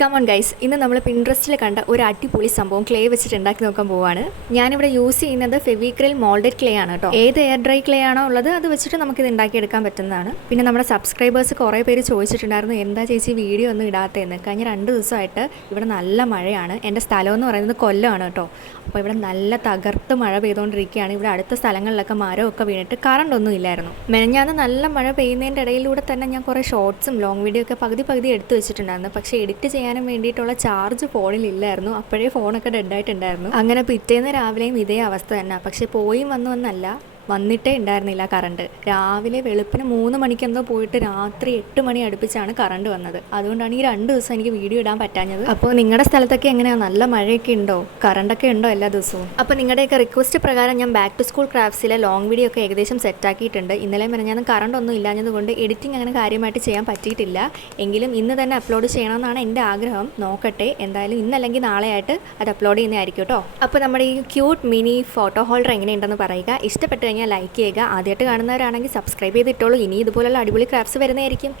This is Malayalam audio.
കമോൺ ഗൈസ്, ഇന്ന് നമ്മൾ പിൻട്രസ്റ്റിൽ കണ്ട ഒരു അടിപൊളി സംഭവം ക്ലേ വെച്ചിട്ട് ഉണ്ടാക്കി നോക്കാൻ പോവാണ്. ഞാനിവിടെ യൂസ് ചെയ്യുന്നത് ഫെവിക്രിൽ മോൾഡഡ് ക്ലേ ആണ് കേട്ടോ. ഏത് എയർ ഡ്രൈ ക്ലേ ആണോ ഉള്ളത് അത് വെച്ചിട്ട് നമുക്കിത് ഉണ്ടാക്കിയെടുക്കാൻ പറ്റുന്നതാണ്. പിന്നെ നമ്മുടെ സബ്സ്ക്രൈബേഴ്സ് കുറേ പേര് ചോദിച്ചിട്ടുണ്ടായിരുന്നു, എന്താ ചേച്ചി വീഡിയോ ഒന്നും ഇടാത്തതെന്ന്. കഴിഞ്ഞ 2 ദിവസമായിട്ട് ഇവിടെ നല്ല മഴയാണ്. എൻ്റെ സ്ഥലം എന്ന് പറയുന്നത് കൊല്ലമാണ് കേട്ടോ. അപ്പോൾ ഇവിടെ നല്ല തകർത്ത് മഴ പെയ്തുകൊണ്ടിരിക്കുകയാണ്. ഇവിടെ അടുത്ത സ്ഥലങ്ങളിലൊക്കെ മരമൊക്കെ വീണിട്ട് കറണ്ട് ഒന്നും ഇല്ലായിരുന്നു. മെനഞ്ഞാന്ന് നല്ല മഴ പെയ്യുന്നതിൻ്റെ ഇടയിലൂടെ തന്നെ ഞാൻ കുറേ ഷോർട്സും ലോങ് വീഡിയോ ഒക്കെ പകുതി എടുത്ത് വെച്ചിട്ടുണ്ടായിരുന്നു. പക്ഷേ എഡിറ്റ് ചെയ്യാനും വേണ്ടിയിട്ടുള്ള ചാർജ് ഫോണിലില്ലായിരുന്നു. അപ്പോഴേ ഫോണൊക്കെ ഡെഡായിട്ടുണ്ടായിരുന്നു. അങ്ങനെ പിറ്റേന്ന് രാവിലെയും ഇതേ അവസ്ഥ തന്നെ. പക്ഷേ പോയി വന്നല്ല, വന്നിട്ടേ ഉണ്ടായിരുന്നില്ല കറണ്ട്. രാവിലെ വെളുപ്പിന് 3 മണിക്കെന്തോ പോയിട്ട് രാത്രി 8 മണി അടുപ്പിച്ചാണ് കറണ്ട് വന്നത്. അതുകൊണ്ടാണ് ഈ 2 ദിവസം എനിക്ക് വീഡിയോ ഇടാൻ പറ്റാഞ്ഞത്. അപ്പോൾ നിങ്ങളുടെ സ്ഥലത്തൊക്കെ എങ്ങനെയാണ്? നല്ല മഴയൊക്കെ ഉണ്ടോ? കറണ്ടൊക്കെ ഉണ്ടോ എല്ലാ ദിവസവും? അപ്പോൾ നിങ്ങളുടെയൊക്കെ റിക്വസ്റ്റ് പ്രകാരം ഞാൻ ബാക്ക് ടു സ്കൂൾ ക്രാഫ്റ്റ്സിലെ ലോങ് വീഡിയോ ഒക്കെ ഏകദേശം സെറ്റാക്കിയിട്ടുണ്ട്. ഇന്നലെ ഞാൻ കറണ്ട് ഒന്നും ഇല്ലാഞ്ഞതുകൊണ്ട് എഡിറ്റിംഗ് അങ്ങനെ കാര്യമായിട്ട് ചെയ്യാൻ പറ്റിയിട്ടില്ല. എങ്കിലും ഇന്ന് തന്നെ അപ്ലോഡ് ചെയ്യണമെന്നാണ് എൻ്റെ ആഗ്രഹം. നോക്കട്ടെ, എന്തായാലും ഇന്നല്ലെങ്കിൽ നാളെ ആയിട്ട് അത് അപ്ലോഡ് ചെയ്യുന്നതായിരിക്കും കേട്ടോ. അപ്പോൾ നമ്മുടെ ഈ ക്യൂട്ട് മിനി ഫോട്ടോ ഹോൾഡർ എങ്ങനെയുണ്ടെന്ന് പറയുക. ഇഷ്ടപ്പെട്ട് ലൈക്ക് ചെയ്യുക. ആദ്യമായിട്ട് കാണുന്നവരാണെങ്കിൽ സബ്സ്ക്രൈബ് ചെയ്തിട്ടോളൂ. ഇനി ഇതുപോലുള്ള അടിപൊളി ക്രാഫ്റ്റ്സ് വരുന്നതായിരിക്കും.